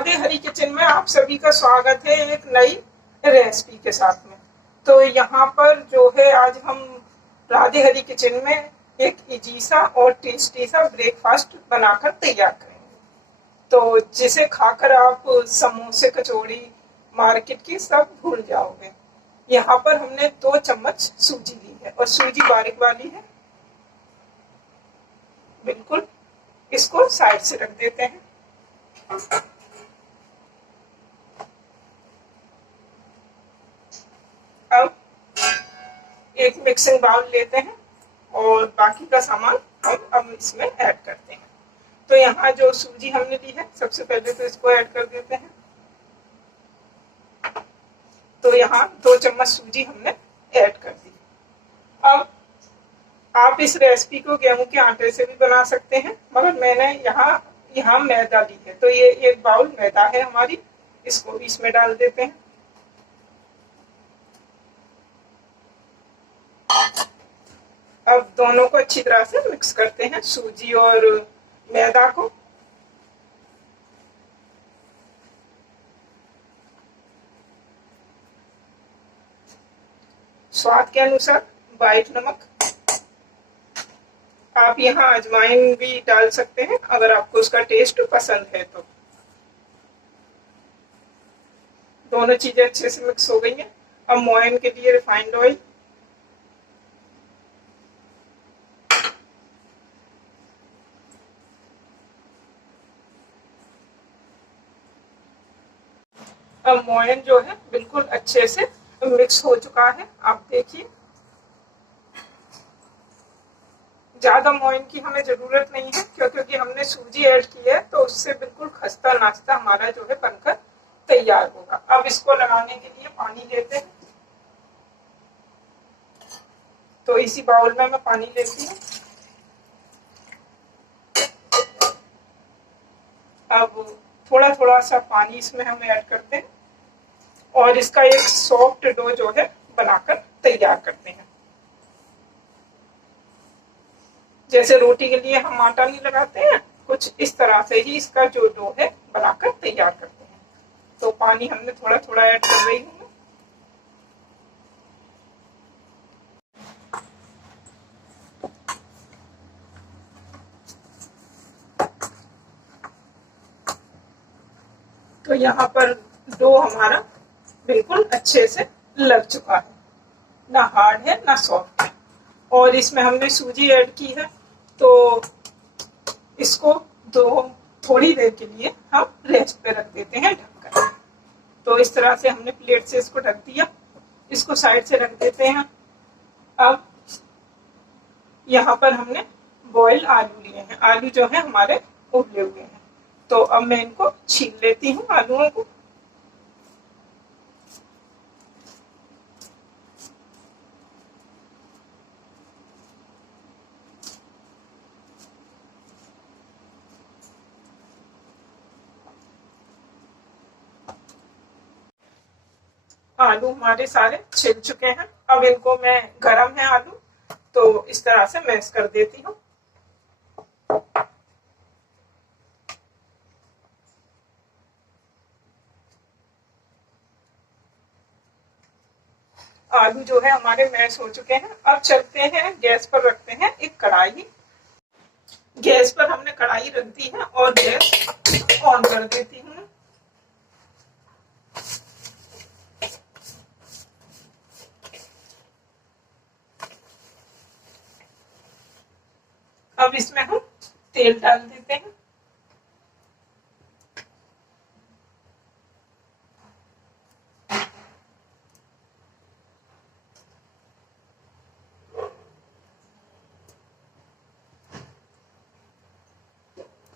राधे हरी kitchen में आप सभी का स्वागत है एक नई रेसिपी के साथ में। तो यहाँ पर जो है आज हम राधे हरी किचन में एक इजी सा और टेस्टी सा ब्रेकफास्ट बनाकर तैयार करेंगे, तो जिसे खाकर आप समोसे कचौड़ी मार्केट की सब भूल जाओगे। यहाँ पर हमने 2 चम्मच सूजी ली है और सूजी बारीक वाली है बिल्कुल। इसको साइड से रख देते हैं। अब एक मिक्सिंग बाउल लेते हैं और बाकी का सामान हम अब इसमें ऐड करते हैं। तो यहाँ जो सूजी हमने ली है सबसे पहले तो इसको ऐड कर देते हैं। तो यहाँ 2 चम्मच सूजी हमने ऐड कर दी। अब आप इस रेसिपी को गेहूं के आटे से भी बना सकते हैं, मगर मैंने यहाँ मैदा ली है, तो ये 1 बाउल मैदा है हमारी, इसको भी इसमें डाल देते हैं। अब दोनों को अच्छी तरह से मिक्स करते हैं, सूजी और मैदा को। स्वाद के अनुसार व्हाइट नमक, आप यहाँ अजवाइन भी डाल सकते हैं अगर आपको उसका टेस्ट पसंद है तो। दोनों चीजें अच्छे से मिक्स हो गई हैं। अब मोयन के लिए रिफाइंड ऑयल, अब मोयन जो है बिल्कुल अच्छे से मिक्स हो चुका है। आप देखिए ज्यादा मोयन की हमें जरूरत नहीं है क्योंकि हमने सूजी ऐड की है, तो उससे बिल्कुल खस्ता नाश्ता हमारा जो है बनकर तैयार होगा। अब इसको लगाने के लिए पानी लेते हैं, तो इसी बाउल में मैं पानी लेती हूँ। अब थोड़ा थोड़ा सा पानी इसमें हम ऐड करते हैं और इसका एक सॉफ्ट डो जो है बनाकर तैयार करते हैं। जैसे रोटी के लिए हम आटा नहीं लगाते हैं, कुछ इस तरह से ही इसका जो डो है बनाकर तैयार करते हैं। तो पानी हमने थोड़ा थोड़ा ऐड कर रही हूँ। तो यहाँ पर डो हमारा बिल्कुल अच्छे से लग चुका है, ना हार्ड है ना सॉफ्ट है। और इसमें हमने सूजी ऐड की है, तो इसको थोड़ी देर के लिए हम रेस्ट पे रख देते हैं ढककर। तो इस तरह से हमने प्लेट से इसको ढक दिया, इसको साइड से रख देते हैं। अब यहाँ पर हमने बॉयल आलू लिए हैं, आलू जो है हमारे उबले हुए हैं। तो अब मैं इनको छील लेती हूँ आलूओं को। आलू हमारे सारे छिल चुके हैं। अब इनको मैं गरम है आलू, तो इस तरह से मैश कर देती हूँ। आलू जो है हमारे मैश हो चुके हैं। अब चलते हैं गैस पर, रखते हैं एक कढ़ाई। गैस पर हमने कढ़ाई रख दी है और गैस ऑन कर देती हूँ। अब इसमें हम तेल डाल देते हैं।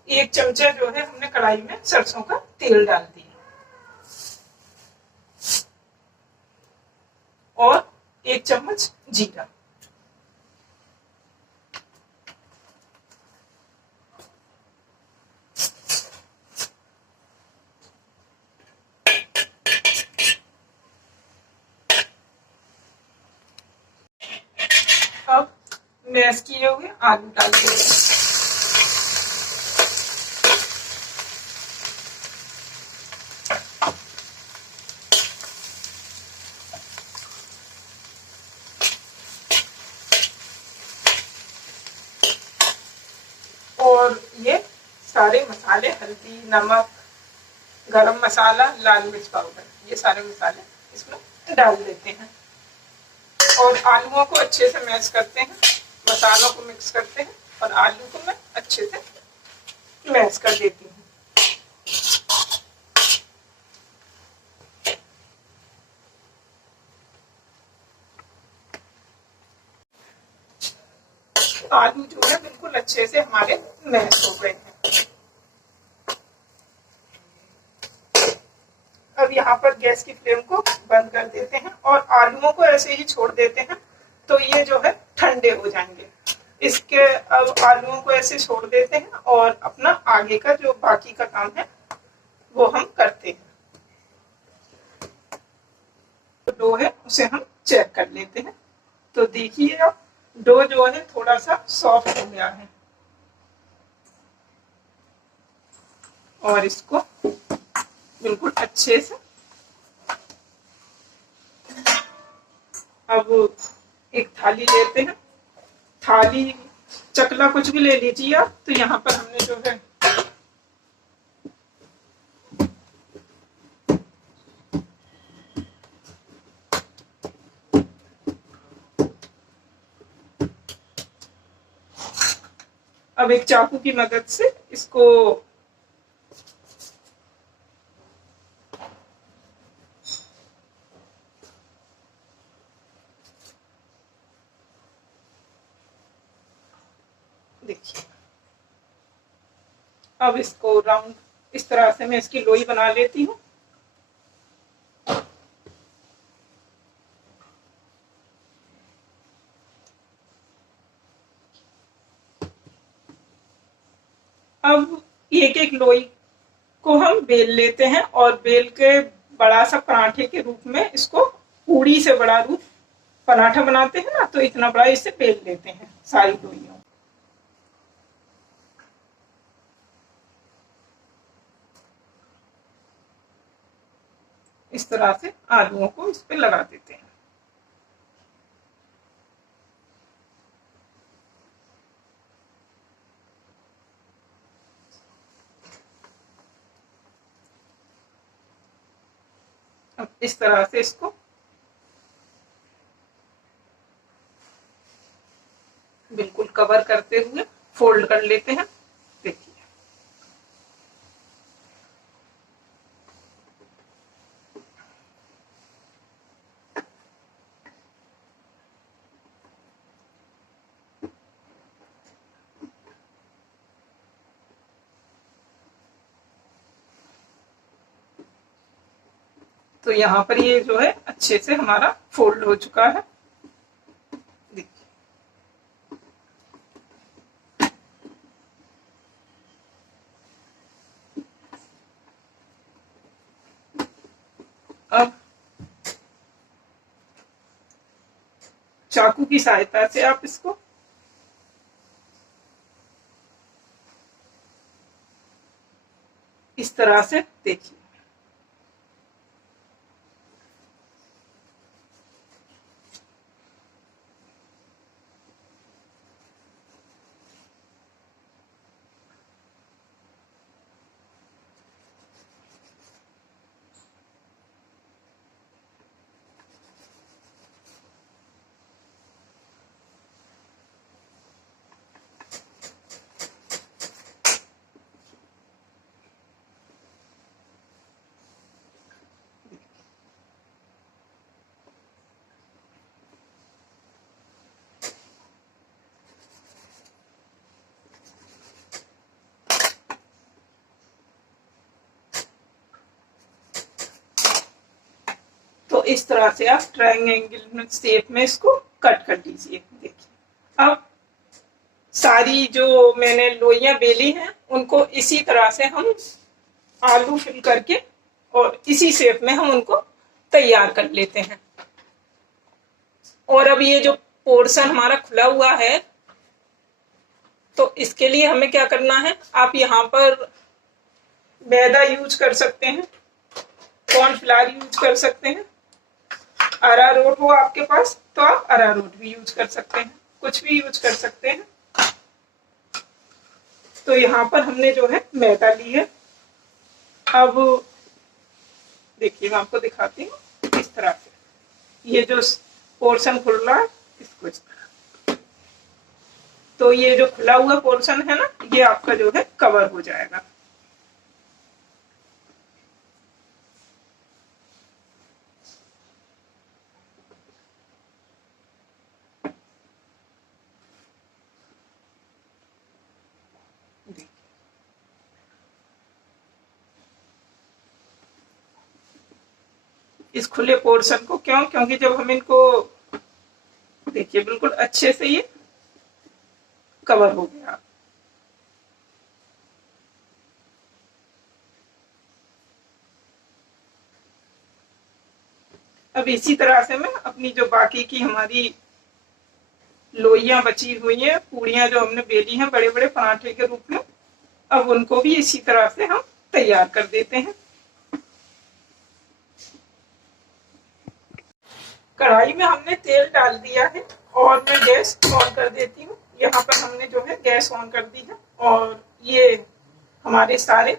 एक चमचा जो है हमने कढ़ाई में सरसों का तेल डाल दिया और 1 चम्मच जीरा। अब मैश किए हुए आलू डाल देते हैं। सारे मसाले, हल्दी, नमक, गरम मसाला, लाल मिर्च पाउडर, ये सारे मसाले इसमें डाल देते हैं और आलूओं को अच्छे से मैश करते हैं। मसालों को मिक्स करते हैं और आलू को मैं अच्छे से मैश कर देती हूँ। आलू जो है बिल्कुल अच्छे से हमारे मैश हो गए हैं। अब यहाँ पर गैस की फ्लेम को बंद कर देते हैं और आलूओं को ऐसे ही छोड़ देते हैं, तो ये जो है ठंडे हो जाएंगे। इसके अब आलूओं को ऐसे छोड़ देते हैं और अपना आगे का जो बाकी का काम है वो हम करते हैं। तो डो है उसे हम चेक कर लेते हैं। तो देखिए अब डो जो है थोड़ा सा सॉफ्ट हो गया है और इसको बिल्कुल अच्छे से अब एक थाली लेते हैं। थाली, चकला कुछ भी ले लीजिए आप। तो यहाँ पर हमने जो है अब एक चाकू की मदद से इसको देखिए, अब इसको राउंड इस तरह से मैं इसकी लोई बना लेती हूँ। अब एक एक लोई को हम बेल लेते हैं और बेल के बड़ा सा पराठे के रूप में इसको पूड़ी से बड़ा रूप पराठा बनाते हैं ना, तो इतना बड़ा इसे बेल लेते हैं सारी लोइयों। इस तरह से आलूओं को इस पे लगा देते हैं। अब इस तरह से इसको बिल्कुल कवर करते हुए फोल्ड कर लेते हैं। देखिए, तो यहाँ पर ये जो है अच्छे से हमारा फोल्ड हो चुका है। देखिए, अब चाकू की सहायता से आप इसको इस तरह से देखिए। तो इस तरह से आप ट्रायंगल शेप में इसको कट कर दीजिए। देखिए, अब सारी जो मैंने लोइयां बेली हैं उनको इसी तरह से हम आलू फिल करके और इसी शेप में हम उनको तैयार कर लेते हैं। और अब ये जो पोर्शन हमारा खुला हुआ है, तो इसके लिए हमें क्या करना है, आप यहाँ पर मैदा यूज कर सकते हैं, कॉर्नफ्लावर यूज कर सकते हैं, अरारोट हो आपके पास तो आप अरारोट भी यूज कर सकते हैं, कुछ भी यूज कर सकते हैं। तो यहाँ पर हमने जो है मैदा ली है। अब देखिए मैं आपको दिखाती हूँ इस तरह से, ये जो पोर्शन खुल रहा है इसको इस तरह, तो ये जो खुला हुआ पोर्शन है ना, ये आपका जो है कवर हो जाएगा। इस खुले पोर्शन को क्यों, क्योंकि जब हम इनको देखिए बिल्कुल अच्छे से ये कवर हो गया। अब इसी तरह से मैं अपनी जो बाकी की हमारी लोइयां बची हुई हैं, पूड़ियां जो हमने बेली हैं बड़े बड़े पराठे के रूप में, अब उनको भी इसी तरह से हम तैयार कर देते हैं। कढ़ाई में हमने तेल डाल दिया है और मैं गैस ऑन कर देती हूँ। यहाँ पर हमने जो है गैस ऑन कर दी है और ये हमारे सारे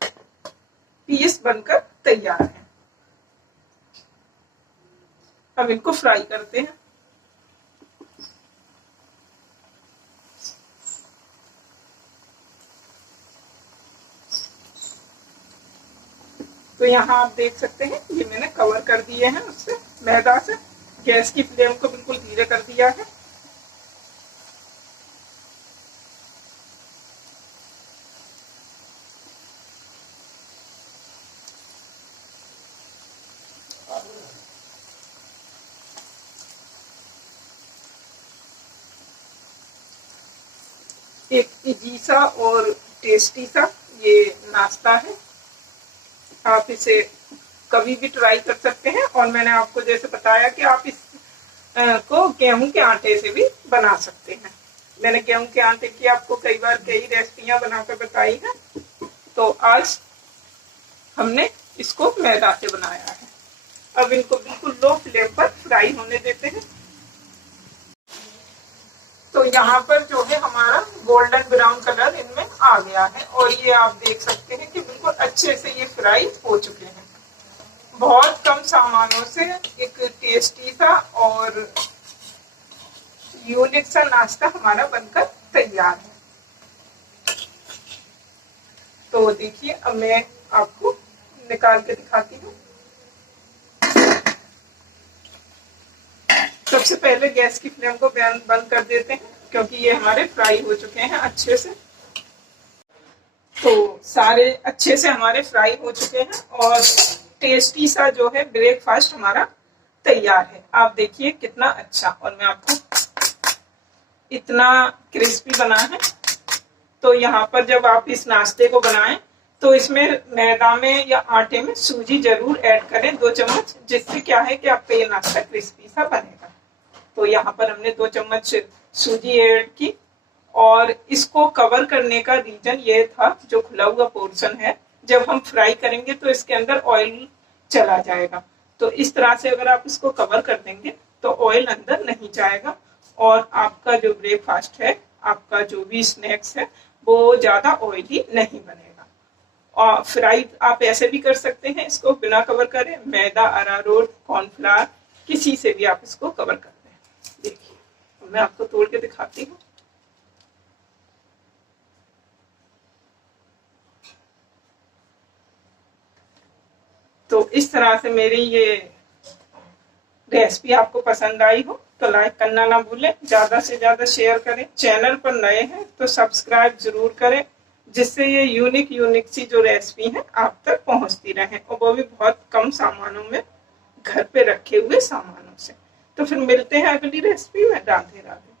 पीस बनकर तैयार हैं। अब इनको फ्राई करते हैं। तो यहाँ आप देख सकते हैं ये मैंने कवर कर दिए हैं उससे, मैदा से। गैस की फ्लेम को बिल्कुल धीरे कर दिया है। एक इजी सा और टेस्टी सा ये नाश्ता है, आप इसे कभी भी ट्राई कर सकते हैं। और मैंने आपको जैसे बताया कि आप इस को गेहूं के आटे से भी बना सकते हैं। मैंने गेहूं के आटे की आपको कई बार कई रेसिपियां बनाकर बताई हैं, तो आज हमने इसको मैदा से बनाया है। अब इनको बिल्कुल लो फ्लेम पर फ्राई होने देते हैं। तो यहाँ पर जो है हमारा गोल्डन ब्राउन कलर इनमें आ गया है और ये आप देख सकते हैं कि बिल्कुल अच्छे से ये फ्राई हो चुके हैं। बहुत कम सामानों से एक टेस्टी सा और यूनिक सा नाश्ता हमारा बनकर तैयार है। तो देखिए अब मैं आपको निकाल के दिखाती हूँ। सबसे पहले गैस की फ्लेम को बंद कर देते हैं क्योंकि ये हमारे फ्राई हो चुके हैं अच्छे से। तो सारे अच्छे से हमारे फ्राई हो चुके हैं और टेस्टी सा जो है ब्रेकफास्ट हमारा तैयार है। आप देखिए कितना अच्छा, और मैं आपको इतना क्रिस्पी बना है। तो यहाँ पर जब आप इस नाश्ते को बनाएं तो इसमें मैदा में या आटे में सूजी जरूर ऐड करें 2 चम्मच, जिससे क्या है कि आपका ये नाश्ता क्रिस्पी सा बनेगा। तो यहाँ पर हमने 2 चम्मच सूजी ऐड की और इसको कवर करने का रीजन ये था, जो खुला हुआ पोर्शन है जब हम फ्राई करेंगे तो इसके अंदर ऑयल चला जाएगा। तो इस तरह से अगर आप इसको कवर कर देंगे तो ऑयल अंदर नहीं जाएगा और आपका जो ब्रेकफास्ट है, आपका जो भी स्नैक्स है, वो ज्यादा ऑयली नहीं बनेगा। और फ्राई आप ऐसे भी कर सकते हैं, इसको बिना कवर करें, मैदा, अरारोट, कॉर्नफ्लावर, किसी से भी आप इसको कवर कर दें। देखिए मैं आपको तोड़ के दिखाती हूँ। तो इस तरह से मेरी ये रेसिपी आपको पसंद आई हो तो लाइक करना ना भूलें, ज्यादा से ज्यादा शेयर करें। चैनल पर नए हैं तो सब्सक्राइब जरूर करें, जिससे ये यूनिक सी जो रेसिपी है आप तक पहुंचती रहे, और वो भी बहुत कम सामानों में, घर पे रखे हुए सामानों से। तो फिर मिलते हैं अगली रेसिपी में। राधे राधे।